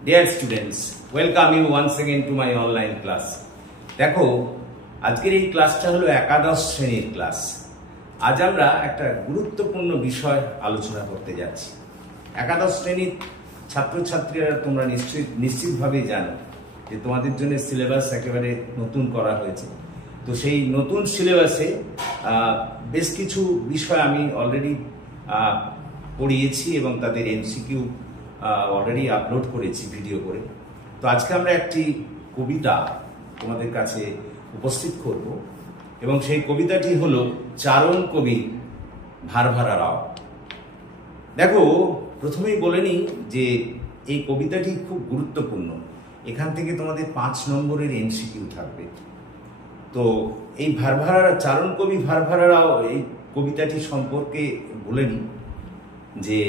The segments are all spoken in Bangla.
Dear students, welcome you once again to my online class. দেখো আজকের এই ক্লাসটা হলো একাদশ শ্রেণীর ক্লাস। আজ আমরা একটা গুরুত্বপূর্ণ বিষয় আলোচনা করতে যাচ্ছি। একাদশ শ্রেণীর ছাত্রছাত্রীরা তোমরা নিশ্চিতভাবেই জানো যে তোমাদের জন্য সিলেবাস একেবারে নতুন করা হয়েছে। তো সেই নতুন সিলেবাসে বেশ কিছু বিষয় আমি অলরেডি পড়িয়েছি এবং তাদের এমসিকিউ অলরেডি আপলোড করেছি ভিডিও করে। তো আজকে আমরা একটি কবিতা তোমাদের কাছে উপস্থিত করব এবং সেই কবিতাটি হলো চারণ কবি ভারভারা রাও। দেখো প্রথমেই বলে নিই যে এই কবিতাটি খুব গুরুত্বপূর্ণ। এখান থেকে তোমাদের 5 নম্বরের এমসিকিউ থাকবে। তো এই চারণ কবি ভারভারা রাও এই কবিতাটি সম্পর্কে বলে নিই যে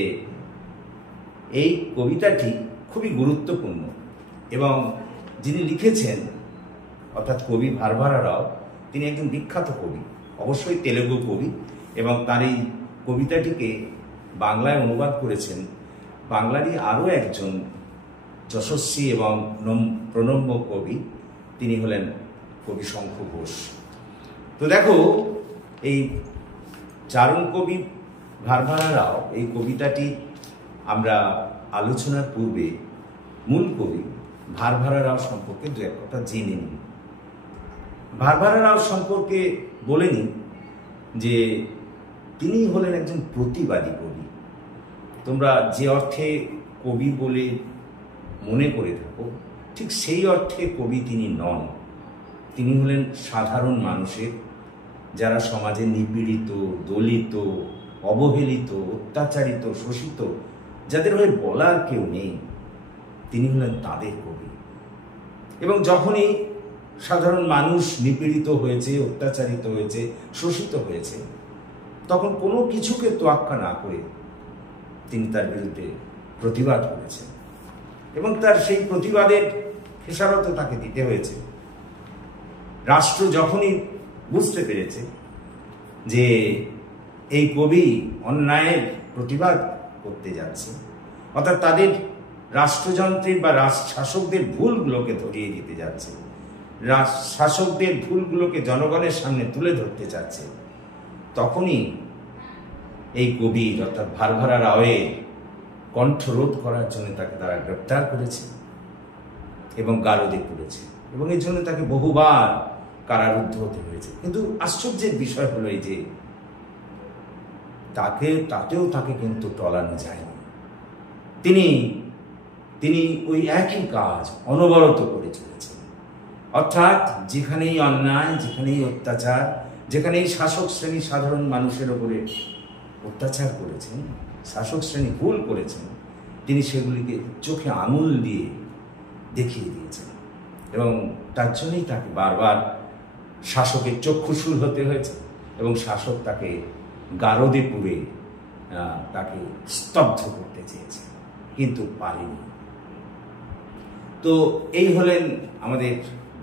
এই কবিতাটি খুবই গুরুত্বপূর্ণ এবং যিনি লিখেছেন অর্থাৎ কবি ভারভারা রাও তিনি একজন বিখ্যাত কবি, অবশ্যই তেলুগু কবি, এবং তার এই কবিতাটিকে বাংলায় অনুবাদ করেছেন বাংলারই আরও একজন যশস্বী এবং প্রণম্য কবি, তিনি হলেন কবি শঙ্খ ঘোষ। তো দেখো এই চারণ কবি ভারভারা রাও এই কবিতাটি আমরা আলোচনার পূর্বে মূল কবি ভারভারা রাও সম্পর্কে দু এক কথা জেনে নিই। ভারভারা রাও সম্পর্কে বলে নিই যে তিনি হলেন একজন প্রতিবাদী কবি। তোমরা যে অর্থে কবি বলে মনে করে থাকো ঠিক সেই অর্থে কবি তিনি নন। তিনি হলেন সাধারণ মানুষের, যারা সমাজে নিপীড়িত, দলিত, অবহেলিত, অত্যাচারিত, শোষিত, যাদের হয়ে বলার কেউ নেই, তিনি হলেন তাদের কবি। এবং যখনই সাধারণ মানুষ নিপীড়িত হয়েছে, অত্যাচারিত হয়েছে, শোষিত হয়েছে, তখন কোনো কিছুকে তোয়াক্কা না করে তিনি তার বিরুদ্ধে প্রতিবাদ করেছেন এবং তার সেই প্রতিবাদের খেসারত তাকে দিতে হয়েছে। রাষ্ট্র যখনই বুঝতে পেরেছে যে এই কবি অন্যায়ের প্রতিবাদ করতে যাচ্ছে, অর্থাৎ তাদের রাষ্ট্রযন্ত্রের বা শাসকদের ভুলগুলোকে ধরিয়ে দিতে যাচ্ছে, শাসকদের ভুলগুলোকে জনগণের সামনে তুলে ধরতে চাচ্ছে, তখনই এই কবি অর্থাৎ ভারভারা রাওয়ের কণ্ঠরোধ করার জন্য তাকে তারা গ্রেপ্তার করেছে এবং গারদে পুরেছে এবং এই জন্য তাকে বহুবার কারারুদ্ধ হতে হয়েছে। কিন্তু আশ্চর্যের বিষয় হলো এই যে তাতেও তাকে কিন্তু টলানো যায়নি। তিনি ওই একই কাজ অনবরত করে চলেছেন। অর্থাৎ যেখানেই অন্যায়, যেখানেই অত্যাচার, যেখানেই শাসক শ্রেণী সাধারণ মানুষের ওপরে অত্যাচার করেছেন, শাসক শ্রেণী ভুল করেছেন, তিনি সেগুলিকে চোখে আঙুল দিয়ে দেখিয়ে দিয়েছেন এবং তার জন্যই তাকে বারবার শাসকের চক্ষুশূল হতে হয়েছে এবং শাসক তাকে গারদে পুরে তাকে স্তব্ধ করতে চেয়েছে, কিন্তু পারেনি। তো এই হলেন আমাদের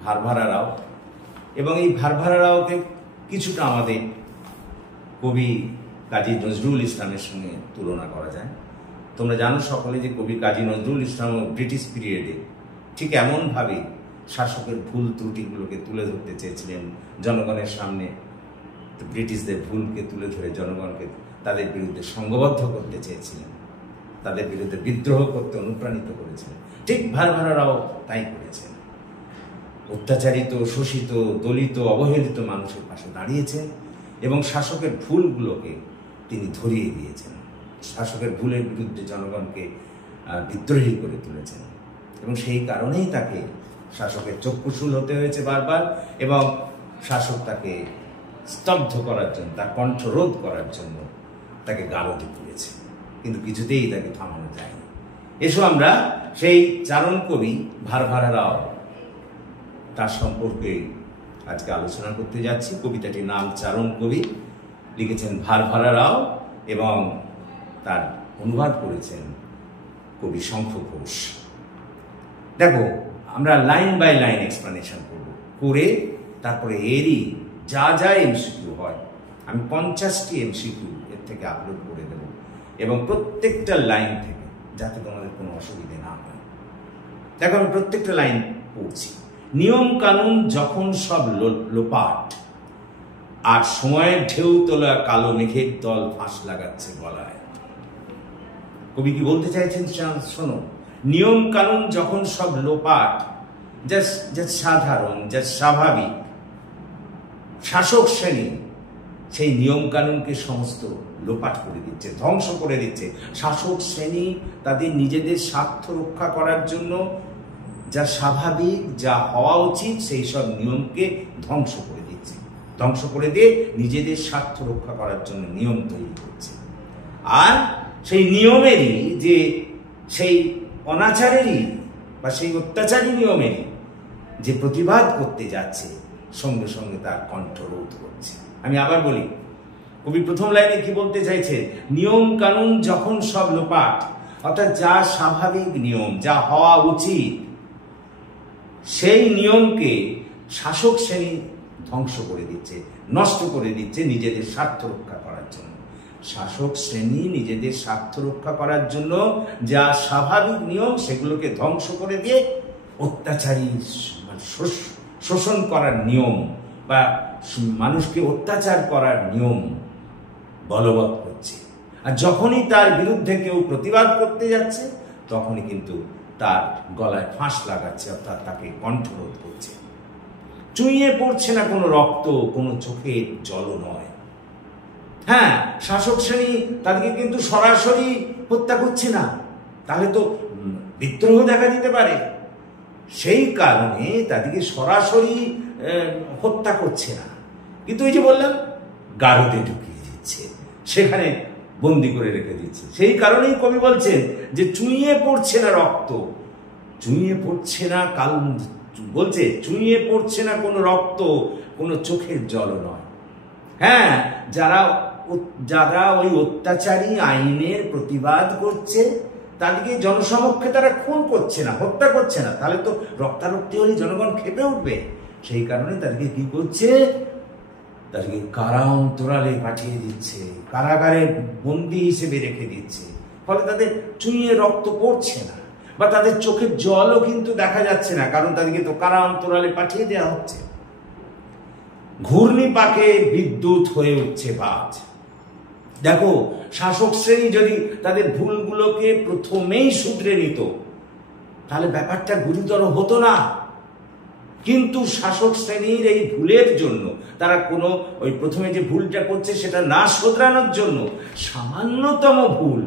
ভারভারা রাও এবং এই ভারভারা রাওকে কিছুটা আমাদের কবি কাজী নজরুল ইসলামের সঙ্গে তুলনা করা যায়। তোমরা জানো সকলে যে কবি কাজী নজরুল ইসলাম ব্রিটিশ পিরিয়ডে ঠিক এমনভাবে শাসকের ভুল ত্রুটিগুলোকে তুলে ধরতে চেয়েছিলেন জনগণের সামনে। ব্রিটিশদের ভুলকে তুলে ধরে জনগণকে তাদের বিরুদ্ধে সংঘবদ্ধ করতে চেয়েছিলেন, তাদের বিরুদ্ধে বিদ্রোহ করতে অনুপ্রাণিত করেছিলেন। ঠিক ভারভারা রাও তাই করেছেন। অত্যাচারিত, শোষিত, দলিত, অবহেলিত মানুষের পাশে দাঁড়িয়েছেন এবং শাসকের ভুলগুলোকে তিনি ধরিয়ে দিয়েছেন। শাসকের ভুলের বিরুদ্ধে জনগণকে বিদ্রোহী করে তুলেছেন এবং সেই কারণেই তাকে শাসকের চক্ষুশূল হতে হয়েছে বারবার এবং শাসক তাকে স্তব্ধ করার জন্য, তার কণ্ঠরোধ করার জন্য তাকে গারদে পুরেছে, কিন্তু কিছুতেই তাকে থামানো যায়নি। এসো আমরা সেই চারণ কবি ভারভারা রাও তার সম্পর্কে আজকে আলোচনা করতে যাচ্ছি। কবিতাটির নাম চারণ কবি, লিখেছেন ভারভারা রাও এবং তার অনুবাদ করেছেন কবি শঙ্খ ঘোষ। দেখো আমরা লাইন বাই লাইন এক্সপ্লেনেশন করে তারপরে এরই যা যা এমসিকিউ হয় আমি 50টি এমসিকিউ এর থেকে আপলোড করে দেব এবং প্রত্যেকটা লাইন থেকে যাতে তোমাদের কোনো অসুবিধে না হয় দেখো আমি প্রত্যেকটা লাইন পড়ছি। নিয়ম কানুন যখন সব লোপাট, আর সময়ের ঢেউ তোলা কালো মেঘের দল ফাঁস লাগাচ্ছে গলায়। কবি কি বলতে চাইছেন শোনো, নিয়ম কানুন যখন সব লোপাট, যা সাধারণ, যা স্বাভাবিক, শাসক শ্রেণী সেই নিয়ম কানুনকে সমস্ত লোপাট করে দিচ্ছে, ধ্বংস করে দিচ্ছে। শাসক শ্রেণী তাদের নিজেদের স্বার্থ রক্ষা করার জন্য যা স্বাভাবিক, যা হওয়া উচিত, সেই সব নিয়মকে ধ্বংস করে দিচ্ছে। ধ্বংস করে দিয়ে নিজেদের স্বার্থ রক্ষা করার জন্য নিয়ম তৈরি করছে। আর সেই নিয়মেরই, যে সেই অনাচারেরই বা সেই অত্যাচারী নিয়মেরই যে প্রতিবাদ করতে যাচ্ছে, সঙ্গে সঙ্গে তার কণ্ঠরোধ করছে। আমি আবার বলি, কবি প্রথম লাইনে কি বলতে চাইছে? নিয়ম কানুন যখন সব লোপাট, অর্থাৎ যা স্বাভাবিক নিয়ম, যা হওয়া উচিত, সেই নিয়মকে শাসক শ্রেণী ধ্বংস করে দিচ্ছে, নষ্ট করে দিচ্ছে নিজেদের স্বার্থ রক্ষা করার জন্য। শাসক শ্রেণী নিজেদের স্বার্থ রক্ষা করার জন্য যা স্বাভাবিক নিয়ম, সেগুলোকে ধ্বংস করে দিয়ে অত্যাচারী, শোষণ করার নিয়ম বা মানুষকে অত্যাচার করার নিয়ম বলবৎ করছে। আর যখনই তার বিরুদ্ধে কেউ প্রতিবাদ করতে যাচ্ছে, তখনই কিন্তু তার গলায় ফাঁস লাগাচ্ছে, অর্থাৎ তাকে কণ্ঠরোধ করছে। চুইয়ে পড়ছে না কোনো রক্ত, কোনো চোখের জল নয়। হ্যাঁ, শাসক শ্রেণী তাদেরকে কিন্তু সরাসরি হত্যা করছে না, তাহলে তো বিদ্রোহ দেখা দিতে পারে। সেই কারণে তাদেরকে সরাসরি হত্যা করছে না, কিন্তু এই যে বললাম, গারদে ঢুকিয়ে দিচ্ছে, সেখানে বন্দি করে রেখে দিচ্ছে। সেই কারণেই কবি বলছেন যে চুইয়ে পড়ছে না রক্ত, চুইয়ে পড়ছে না বলছে চুইয়ে পড়ছে না কোনো রক্ত, কোনো চোখের জল নয়। হ্যাঁ, যারা ওই অত্যাচারী আইনের প্রতিবাদ করছে, তাদেরকে জনসমক্ষে তারা খুন করছে না, হত্যা করছে না, তাহলে তো রক্তারক্তি হলে জনগণ খেপে উঠবে। সেই কারণে তাদেরকে কি করছে? তাদেরকে কারা অন্তরালে পাঠিয়ে দিচ্ছে, কারাগারে বন্দী হিসেবে রেখে দিচ্ছে। ফলে তাদের চুইয়ে রক্ত পড়ছে না, বা তাদের চোখের জলও কিন্তু দেখা যাচ্ছে না, কারণ তাদেরকে তো কারা অন্তরালে পাঠিয়ে দেওয়া হচ্ছে। ঘূর্ণিপাকে বিদ্যুৎ হয়ে উঠছে বাজ। দেখো, শাসক শ্রেণী যদি তাদের ভুলগুলোকে প্রথমেই শুধরে নিত, তাহলে ব্যাপারটা গুরুতর হতো না। কিন্তু শাসক শ্রেণীর এই ভুলের জন্য, তারা কোনো ওই প্রথমে যে ভুলটা করছে সেটা না শোধরানোর জন্য, সামান্যতম ভুল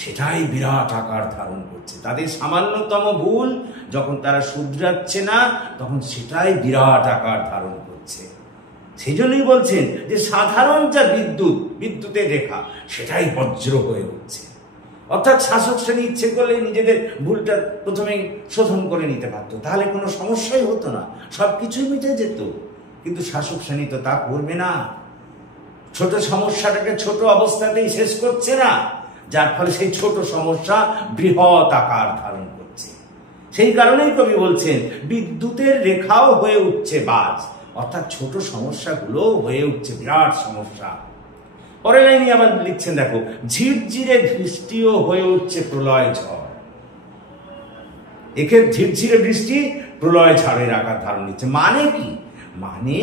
সেটাই বিরাট আকার ধারণ করছে। তাদের সামান্যতম ভুল যখন তারা শুধরাচ্ছে না, তখন সেটাই বিরাট আকার ধারণ করছে। সেই জন্যই বলছেন যে সাধারণ যা বিদ্যুতের রেখা, সেটাই বজ্র হয়ে উঠছে। অর্থাৎ শাসক শ্রেণী ইচ্ছে করলে নিজেদের ভুলটা প্রথমেই শোধন করে নিতে পারতো, তাহলে কোনো সমস্যাই হতো না, সবকিছুই মিটে যেত। কিন্তু শাসক শ্রেণী তো তা করবে না, ছোট সমস্যাটাকে ছোট অবস্থাতেই শেষ করছে না, যার ফলে সেই ছোট সমস্যা বৃহৎ আকার ধারণ করছে। সেই কারণেই কবি বলছেন বিদ্যুতের রেখাও হয়ে উঠছে বাজ, অর্থাৎ ছোট সমস্যাগুলো হয়ে উঠছে বিরাট সমস্যা। পরের লাইনে আবার লিখছেন, দেখো, ঝিরঝিরে বৃষ্টিও হয়ে উঠছে প্রলয় ঝড়। একে ঝিরঝিরে বৃষ্টি প্রলয় ঝড়ের আকার ধারণ নিচ্ছে। মানে কি? মানে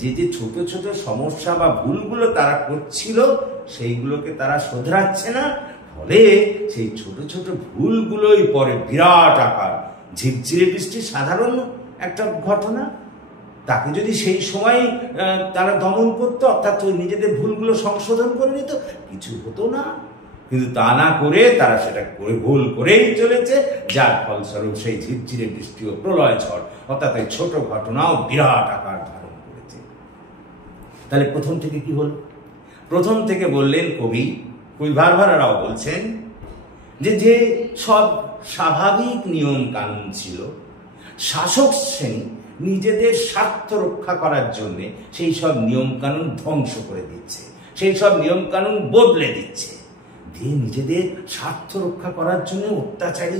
যে ছোট ছোট সমস্যা বা ভুলগুলো তারা করছিল, সেইগুলোকে তারা শোধরাচ্ছে না, ফলে সেই ছোট ছোট ভুলগুলোই পরে বিরাট আকার। ঝিরঝিরে বৃষ্টি সাধারণ একটা ঘটনা, তাকে যদি সেই সময় তারা দমন করতো, অর্থাৎ ওই নিজেদের ভুলগুলো সংশোধন করে নিত, কিছু হতো না। কিন্তু তা না করে তারা সেটা করে ভুল করেই চলেছে, যার ফলস্বরূপ সেই ঝিরঝিরে বৃষ্টি ও প্রলয় ঝড়, অর্থাৎ এই ছোট ঘটনাও বিরাট আকার ধারণ করেছে। তাহলে প্রথম থেকে কি হল? প্রথম থেকে বললেন কবি ভারভারারাও বলছেন যে সব স্বাভাবিক নিয়ম কানুন ছিল, শাসক শ্রেণী নিজেদের স্বার্থ রক্ষা করার জন্য সেই সব নিয়ম কানুন ধ্বংস করে দিচ্ছে, সেই সব নিয়ম কানুন বদলে দিচ্ছে, দিয়ে নিজেদের স্বার্থ রক্ষা করার জন্য অত্যাচারী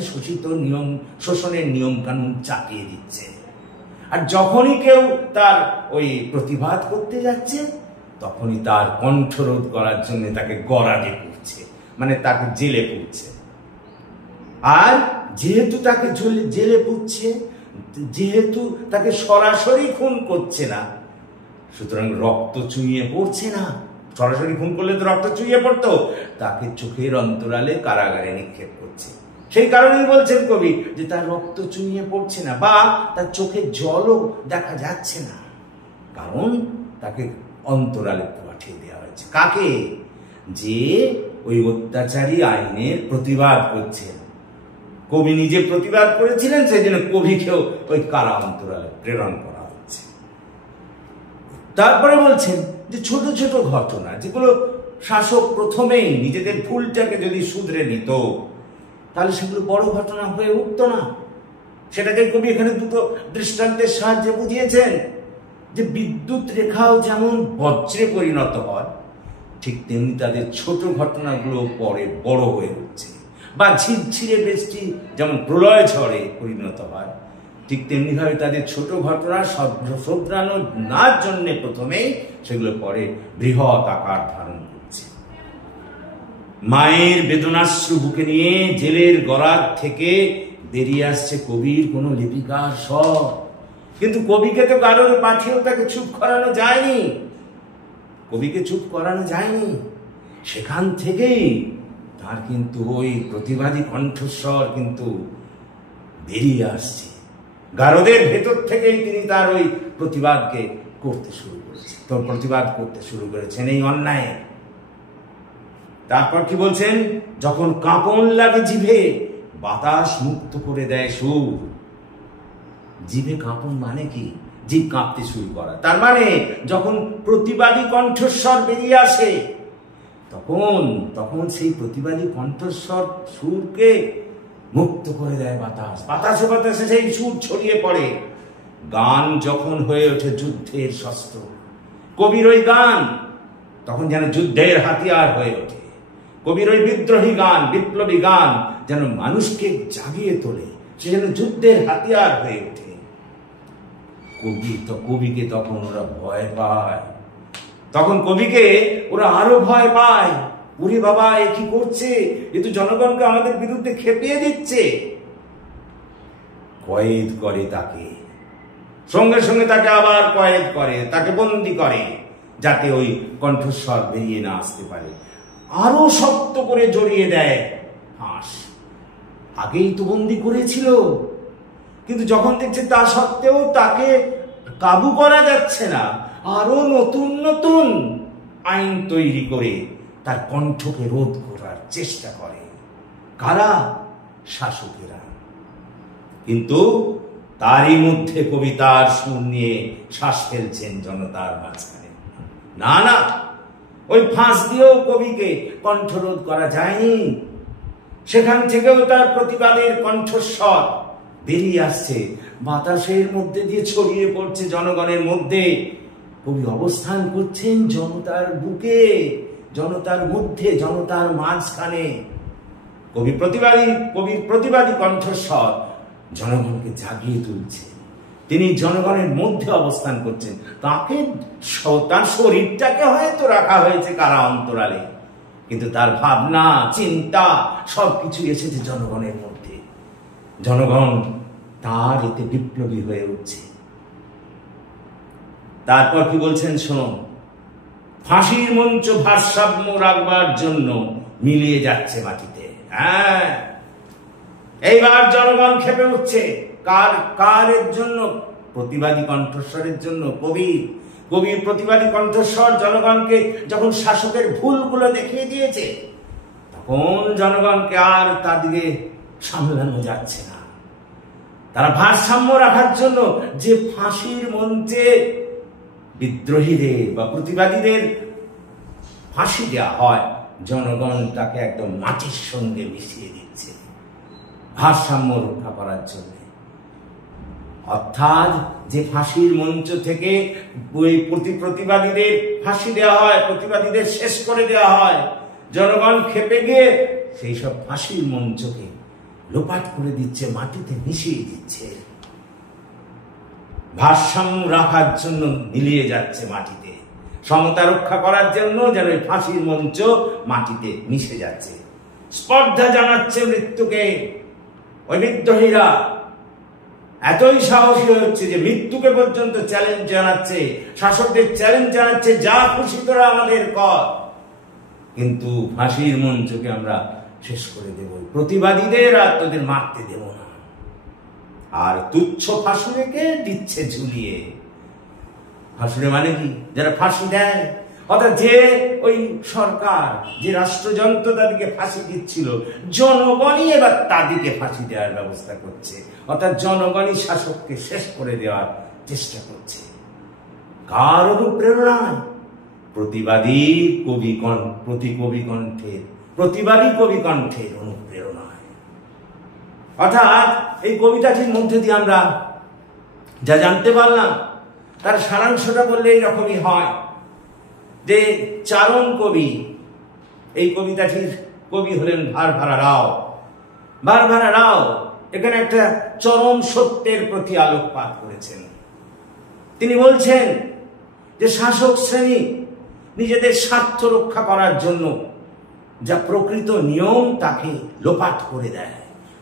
শোষণের নিয়ম কানুন চাপিয়ে দিচ্ছে। আর যখনই কেউ তার ওই প্রতিবাদ করতে যাচ্ছে, তখনই তার কণ্ঠরোধ করার জন্য তাকে গরাদে পুড়ছে, মানে তাকে জেলে পুড়ছে। আর যেহেতু তাকে জেলে পুচ্ছে, যেহেতু তাকে সরাসরি খুন করছে না, সুতরাং রক্ত চুইয়ে পড়ছে না। সরাসরি খুন করলে তো রক্ত চুইয়ে পড়তো, তাকে চোখের অন্তরালে কারাগারে নিক্ষেপ করছে। সেই কারণেই বলছেন কবি যে তার রক্ত চুইয়ে পড়ছে না, বা তার চোখে জলও দেখা যাচ্ছে না, কারণ তাকে অন্তরালে পাঠিয়ে দেওয়া হয়েছে। কাকে? যে ওই অত্যাচারী আইনের প্রতিবাদ করছেন। কবি নিজে প্রতিবাদ করেছিলেন, সেই জন্য কবিকেও ওই কারা অন্তরালে প্রেরণ করা হচ্ছে। তারপরে বলছেন যে ছোট ছোট ঘটনা, যেগুলো শাসক প্রথমেই নিজেদের ভুলটাকে যদি শুধরে নিত, তাহলে সেগুলো বড় ঘটনা হয়ে উঠতো না। সেটাকে কবি এখানে দুটো দৃষ্টান্তের সাহায্যে বুঝিয়েছেন যে বিদ্যুৎ রেখাও যেমন বজ্রে পরিণত হয়, ঠিক তেমনি তাদের ছোট ঘটনাগুলো পরে বড় হয়ে উঠছে। বা ঝিরঝিরে বৃষ্টি যেমন প্রলয় ঝড়ে পরিণত হয়, ঠিক তেমনি ভাবে তাদের ছোট ঘটনা শোধরানো না জন্য প্রথমেই সেগুলো পরে বৃহৎ আকার ধারণ করছে। মায়ের বেদনাশ্রু বুকে নিয়ে জেলের গরাদ থেকে বেরিয়ে আসছে কবির কোন লিপিকার স্বর, কিন্তু কবিকে তো কারোর পাঠিয়েও তাকে চুপ করানো যায়নি। কবিকে চুপ করানো যায়নি, সেখান থেকেই তার কিন্তু ওই প্রতিবাদী কণ্ঠস্বর কিন্তু বেরিয়ে আসছে। গারদের ভেতর থেকেই তিনি তার ওই প্রতিবাদকে করতে শুরু করেছেন, তো প্রতিবাদ করতে শুরু করেছেন এই অন্যায়। তারপর কি বলছেন? যখন কাঁপন লাগে জিভে, বাতাস মুক্ত করে দেয় সুর। জিভে কাঁপন মানে কি? জিভ কাঁপতে শুরু করা, তার মানে যখন প্রতিবাদী কণ্ঠস্বর বেরিয়ে আসে, তখন সেই প্রতিবাদী কণ্ঠস্বর সুরকে মুক্ত করে দেয় বাতাস। বাতাসে বাতাসে সেই সুর ছড়িয়ে পড়ে। গান যখন হয়ে ওঠে যুদ্ধের শস্ত্র, কবির ওই গান তখন যেন যুদ্ধের হাতিয়ার হয়ে ওঠে। কবির ওই বিদ্রোহী গান, বিপ্লবী গান যেন মানুষকে জাগিয়ে তোলে, সে যেন যুদ্ধের হাতিয়ার হয়ে ওঠে। কবিকে তখন ওরা ভয় পায়, তখন কবিকে ওরা আরো ভয় পায়। ওরে বাবা, এ কি করছে? এ তো জনগণকে আমাদের বিরুদ্ধে খেপিয়ে দিচ্ছে। কয়েদ করে তাকে, সঙ্গে সঙ্গে তাকে আবার কয়েদ করে, তাকে বন্দি করে, যাতে ওই কণ্ঠস্বর বেরিয়ে না আসতে পারে। আরো শক্ত করে জড়িয়ে দেয় ফাঁস। আগেই তো বন্দি করেছিল, কিন্তু যখন দেখছে তা সত্ত্বেও তাকে কাবু করা যাচ্ছে না, আরো নতুন নতুন আইন তৈরি করে তার কণ্ঠকে রোধ করার চেষ্টা করে। কারা? শাসকেরা। কিন্তু তারই মধ্যে কবিতার সুর নিয়ে শ্বাস ফেলছেন জনতার মাঝখানে। না না, ওই ফাঁস দিয়েও কবিকে কণ্ঠরোধ করা যায়নি। সেখান থেকেও তার প্রতিবাদের কণ্ঠস্বর বেরিয়ে আসছে, বাতাসের মধ্যে দিয়ে ছড়িয়ে পড়ছে জনগণের মধ্যে। কবি অবস্থান করছেন জনতার বুকে, জনতার মধ্যে, জনতার মাঝখানে। কবির প্রতিবাদী কণ্ঠস্বর জনগণকে জাগিয়ে তুলছে। তিনি জনগণের মধ্যে অবস্থান করছেন। তার শরীরটাকে হয়তো রাখা হয়েছে কারা অন্তরালে, কিন্তু তার ভাবনা, চিন্তা সবকিছু এসেছে জনগণের মধ্যে। জনগণ তার এতে বিপ্লবী হয়ে উঠছে। তারপর কি বলছেন শুনুন। ফাঁসির মঞ্চ ভারসাম্য রাখবার জন্য মিলিয়ে যাচ্ছে মাটিতে। হ্যাঁ, এইবার জনগণ খেপে উঠছে। কারের জন্য? প্রতিবাদী কণ্ঠস্বরের জন্য। কবির প্রতিবাদী কণ্ঠস্বর জনগণকে যখন শাসকের ভুলগুলো দেখিয়ে দিয়েছে, তখন জনগণকে আর তাদিকে সামলানো যাচ্ছে না। তারা ভারসাম্য রাখার জন্য যে ফাঁসির মঞ্চে বিদ্রোহীদের বা প্রতিবাদীদের ফাঁসি দেওয়া হয়, জনগণ তাকে একদম মাটির সঙ্গে মিশিয়ে দিচ্ছে ভারসাম্য রক্ষা করার জন্য। অর্থাৎ যে ফাঁসির মঞ্চ থেকে ওই প্রতিবাদীদের ফাঁসি দেওয়া হয়, প্রতিবাদীদের শেষ করে দেওয়া হয়, জনগণ খেপে গিয়ে সেই সব ফাঁসির মঞ্চকে লোপাট করে দিচ্ছে, মাটিতে মিশিয়ে দিচ্ছে। ভারসাম্য রাখার জন্য মিলিয়ে যাচ্ছে মাটিতে, সমতা রক্ষা করার জন্য যেন ওই ফাঁসির মঞ্চ মাটিতে মিশে যাচ্ছে। স্পর্ধা জানাচ্ছে মৃত্যুকে। ওই বিদ্রোহীরা এতই সাহসী হচ্ছে যে মৃত্যুকে পর্যন্ত চ্যালেঞ্জ জানাচ্ছে, শাসকদের চ্যালেঞ্জ জানাচ্ছে, যা খুশি তোরা আমাদের কর, কিন্তু ফাঁসির মঞ্চকে আমরা শেষ করে দেব, প্রতিবাদীদের আর তোদের মারতে দেব না। আর তুচ্ছ ফাঁসুরেকে দিচ্ছে ঝুলিয়ে। ফাঁসুরে মানে কি? যারা ফাঁসি দেয়, অর্থাৎ যে ওই সরকার, যে রাষ্ট্রযন্ত্র তাদেরকে ফাঁসি দিচ্ছিল, জনগণই এবার তাদেরকে ফাঁসি দেওয়ার ব্যবস্থা করছে, অর্থাৎ জনগণই শাসককে শেষ করে দেওয়ার চেষ্টা করছে। কার অনুপ্রেরণায়? প্রতিবাদী কবি কণ্ঠের অনুপ্রেরণায়। অর্থাৎ এই কবিতাটির মধ্যে দিয়ে আমরা যা জানতে পারলাম তার সারাংশটা বললে এইরকমই হয় যে চারণ কবি, এই কবিতাটির কবি হলেন ভারভারা রাও। ভারভারা রাও এখানে একটা চরম সত্যের প্রতি আলোকপাত করেছেন। তিনি বলছেন যে শাসক শ্রেণী নিজেদের স্বার্থ রক্ষা করার জন্য যা প্রকৃত নিয়ম তাকে লোপাট করে দেয়,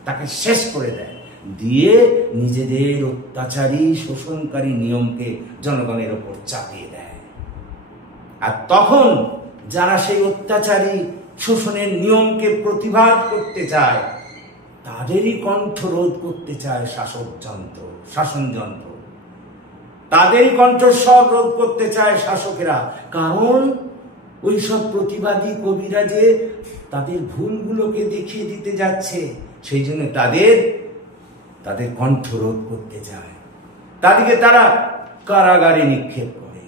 তাকে শেষ করে দেয়, দিয়ে নিজেদের অত্যাচারী শোষণকারী নিয়মকে জনগণের ওপর চাপিয়ে দেয়। আর তখন যারা সেই অত্যাচারী শোষণের নিয়মকে প্রতিবাদ করতে চায়, তাদেরই কণ্ঠরোধ করতে চায় শাসনযন্ত্র, তাদেরই কণ্ঠস্বর রোধ করতে চায় শাসকেরা। কারণ ওই সব প্রতিবাদী কবিরা যে তাদের ভুলগুলোকে দেখিয়ে দিতে যাচ্ছে, সেই জন্য তাদের কণ্ঠরোধ করতে চায়, তাদেরকে তারা কারাগারে নিক্ষেপ করে,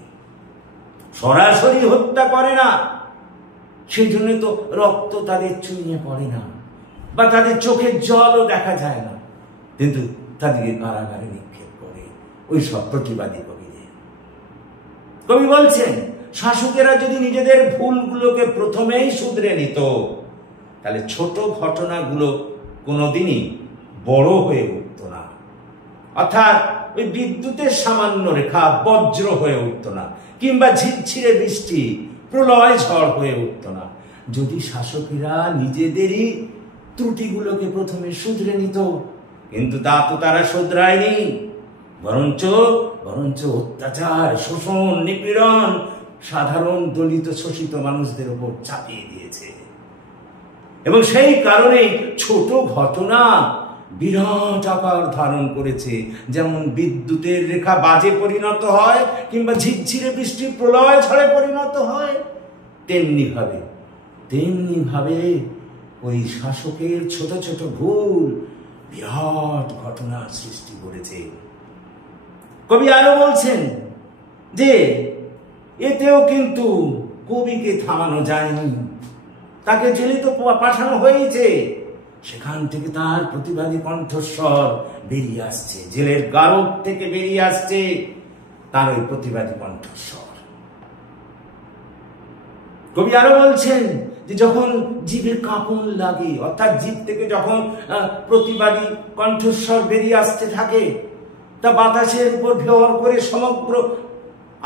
সরাসরি হত্যা করে না, সেই জন্য তো রক্ত তাদের চুইয়ে পড়ে না বা তাদের চোখের জলও দেখা যায় না, কিন্তু তাদেরকে কারাগারে নিক্ষেপ করে ওই সব প্রতিবাদী কবিদের। কবি বলছেন শাসকেরা যদি নিজেদের ভুলগুলোকে প্রথমেই শুধরে নিত, তাহলে ছোট ঘটনাগুলো কোনোদিনই বড় হয়ে উঠত না। অর্থাৎ ওই বিদ্যুতের সামান্য রেখা বজ্র হয়ে উঠত না, কিংবা ঝিরঝিরে বৃষ্টি প্রলয় ঝড় হয়ে উঠত না, যদি শাসকেরা নিজেদেরই ত্রুটিগুলোকে প্রথমে শুধরে নিত। কিন্তু তা তো তারা শুধরায়নি, বরঞ্চ অত্যাচার, শোষণ, নিপীড়ন সাধারণ দলিত শোষিত মানুষদের উপর চাপিয়ে দিয়েছে। এবং সেই কারণে ছোট ঘটনা বিরাট আকার ধারণ করেছে। যেমন বিদ্যুতের রেখা বাজে পরিণত হয়, কিংবা ঝিরঝিরে বৃষ্টি প্রলয় ঝড়ে পরিণত হয়, তেমনি ভাবে ওই শাসকের ছোট ছোট ভুল বিরাট ঘটনার সৃষ্টি করেছে। কবি আরো বলছেন যে এতেও কিন্তু কবিকে থামানো যায়নি, তাকে জেলে তো পাঠানো হয়েছে, সেখান থেকে তার প্রতিবাদী কণ্ঠস্বর বেরিয়ে আসছে, জেলের গারদ থেকে বেরিয়ে আসছে তার ওই প্রতিবাদী কণ্ঠস্বর। কবি আরো বলছেন যে যখন জীবের কাঁপন লাগে, অর্থাৎ জীব থেকে যখন প্রতিবাদী কণ্ঠস্বর বেরিয়ে আসতে থাকে, তা বাতাসের উপর ভর করে সমগ্র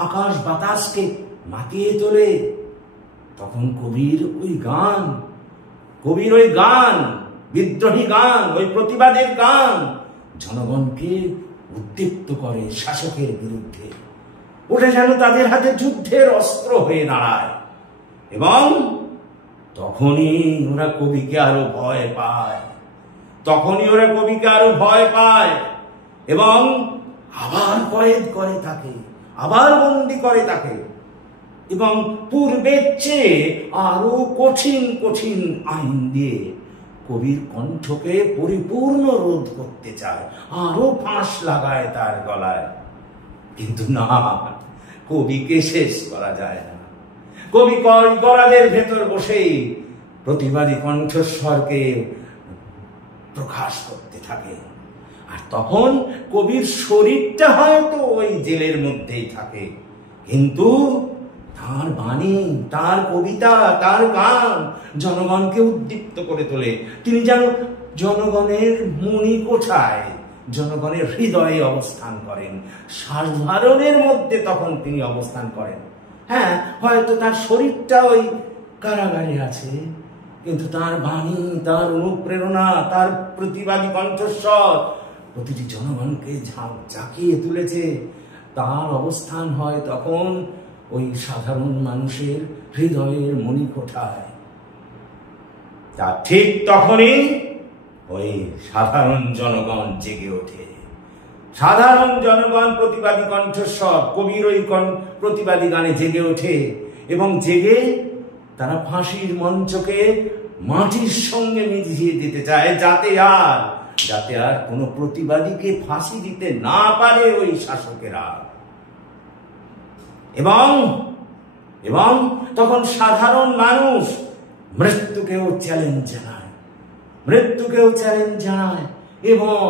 আকাশ বাতাসকে মাতিয়ে তোলে, তখন কবির ওই গান, বিদ্রোহী গান, ওই প্রতিবাদের গান জনগণকে উদ্দীপ্ত করে শাসকের বিরুদ্ধে। ওটা যেন তাদের হাতে যুদ্ধের অস্ত্র হয়ে দাঁড়ায়, এবং তখনই ওরা কবিকে আরো ভয় পায়, এবং আবার কয়েদ করে তাকে, আবার বন্দী করে তাকে, এবং পূর্বের চেয়ে আরো কঠিন আইন দিয়ে কবির কণ্ঠকে পরিপূর্ণ রোধ করতে চায়, আরো ফাঁস লাগায় তার গলায়। কিন্তু না, কবিকে শেষ করা যায় না। কবি গরাদের ভেতর বসেই প্রতিবাদী কণ্ঠস্বরকে প্রকাশ করতে থাকে। আর তখন কবির শরীরটা হয়তো ওই জেলের মধ্যেই থাকে, কিন্তু তার বাণী, তার কবিতা, তার গান জনগণকে উদ্দীপ্ত করে তোলে। তিনি যেন জনগণের মণিকোঠায়, জনগণের হৃদয়ে অবস্থান করেন, সাধারণের মধ্যে তখন তিনি অবস্থান করেন। হ্যাঁ, হয়তো তার শরীরটা ওই কারাগারে আছে, কিন্তু তার বাণী, তার অনুপ্রেরণা, তার প্রতিবাদী কণ্ঠস্বর প্রতিটি জনগণকে জাঁকিয়ে তুলেছে। তার অবস্থান হয় তখন ওই সাধারণ মানুষের হৃদয়ের মণিকোঠায়। তা ঠিক তখনই ওই সাধারণ জনগণ জেগে ওঠে। সাধারণ জনগণ প্রতিবাদী কণ্ঠস্বর, কবির ওই প্রতিবাদী গানে জেগে ওঠে এবং জেগে তারা ফাঁসির মঞ্চকে মাটির সঙ্গে মিশিয়ে দিতে চায়, যাতে আর কোনো প্রতিবাদীকে ফাঁসি দিতে না পারে ওই শাসকেরা। এবং তখন সাধারণ মানুষ মৃত্যুকেও চ্যালেঞ্জ জানায় এবং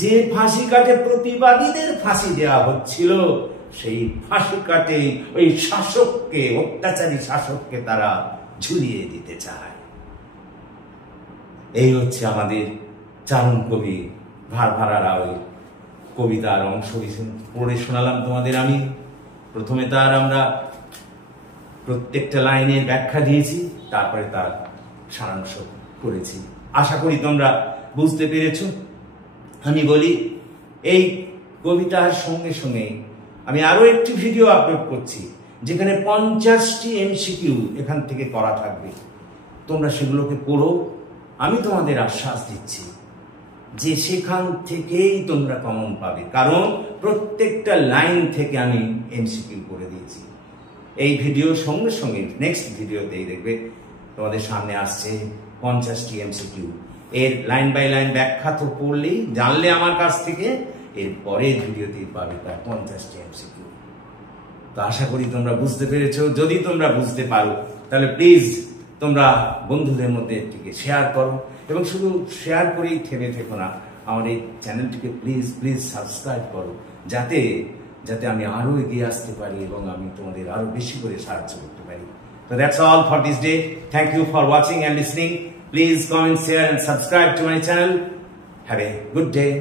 যে ফাঁসি কাটে প্রতিবাদীদের ফাঁসি দেওয়া হচ্ছিল, সেই ফাঁসি কাটে ওই শাসককে, অত্যাচারী শাসককে তারা ঝুলিয়ে দিতে চায়। এই হচ্ছে আমাদের চারণ কবি ভারভারা রাওয়ের কবিতার অংশ পড়ে শোনালাম তোমাদের আমি। প্রথমে তার আমরা প্রত্যেকটা লাইনের ব্যাখ্যা দিয়েছি, তারপরে তার সারাংশ করেছি। আশা করি তোমরা বুঝতে পেরেছ। আমি বলি, এই কবিতার সঙ্গে সঙ্গে আমি আরো একটি ভিডিও আপলোড করছি, যেখানে 50টি MCQ এখান থেকে করা থাকবে। তোমরা সেগুলোকে পড়ো। আমি তোমাদের আশ্বাস দিচ্ছি যে সেখান থেকেই তোমরা কমন পাবে, কারণ প্রত্যেকটা লাইন থেকে আমি MCQ করে দিয়েছি। এই ভিডিওর সঙ্গে সঙ্গে নেক্সট ভিডিওতেই দেখবে তোমাদের সামনে আসছে 50টি MCQ। এর লাইন বাই লাইন ব্যাখ্যা তো পড়লেই জানলে আমার কাছ থেকে, এর পরের ভিডিওতেই পাবে তার 50টি MCQ। তো আশা করি তোমরা বুঝতে পেরেছো। যদি তোমরা বুঝতে পারো তাহলে প্লিজ তোমরা বন্ধুদের মধ্যে এটিকে শেয়ার করো, এবং শুধু শেয়ার করেই থেমে থেকো না, আমার এই চ্যানেলটিকে প্লিজ সাবস্ক্রাইব করো, যাতে আমি আরো এগিয়ে আসতে পারি এবং আমি তোমাদের আরো বেশি করে সাহায্য করতে পারি। So that's all for this day. Thank you for watching and listening. Please comment, share and subscribe to my channel. Have a good day.